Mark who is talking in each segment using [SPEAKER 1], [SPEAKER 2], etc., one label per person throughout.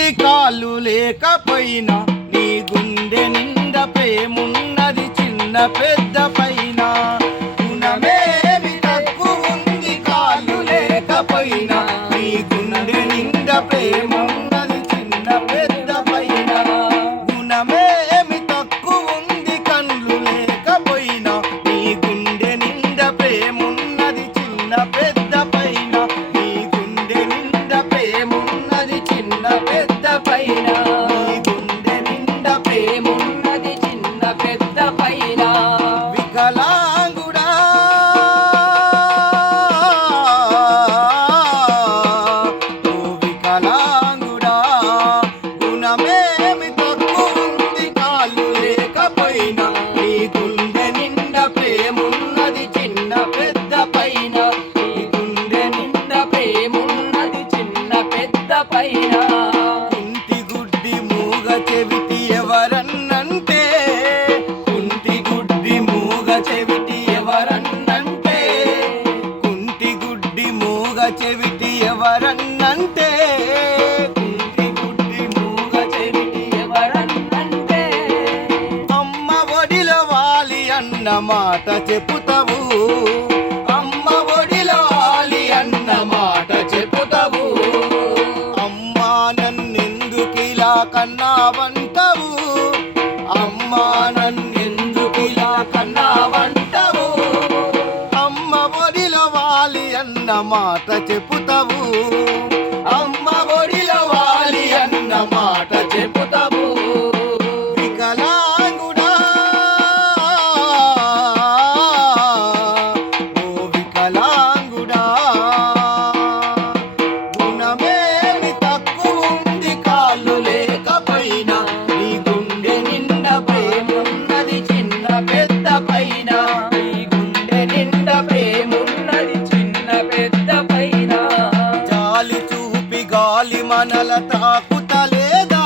[SPEAKER 1] ఉంది కాళ్ళు లేకపోయినా నీ గుండె నిండా ప్రేమున్నది చిన్న పెద్ద చిన్న పెద్ద పైన కుంటి గుడ్డి మూగ చెవిటి ఎవరన్నంటే కుంటి గుడ్డి మూగ చెవిటి ఎవరన్నంటే కుంటి గుడ్డి మూగ చెవిటి ఎవరన్నంటే కుంటి గుడ్డి మూగ చెవిటి
[SPEAKER 2] ఎవరన్నంటే.
[SPEAKER 1] అమ్మ ఒడిలో వాలి అన్న మాట చెప్పుతావు కన్నావంటావు. అమ్మా నన్నెందుకిలా కన్నావంటావు? అమ్మ ఒడిలో వాలి అన్న మాట చెప్పుతావు. మనల తాకుతలేదా?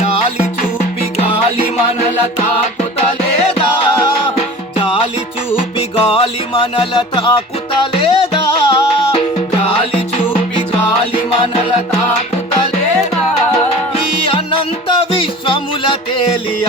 [SPEAKER 1] జాలి చూపి గాలి మనల తాకుతలేదా? జాలి చూపి గాలి మనల తాకుతలేదా? గాలి చూపి గాలి మనల తాకుతలేదా? ఈ అనంత విశ్వముల తేలి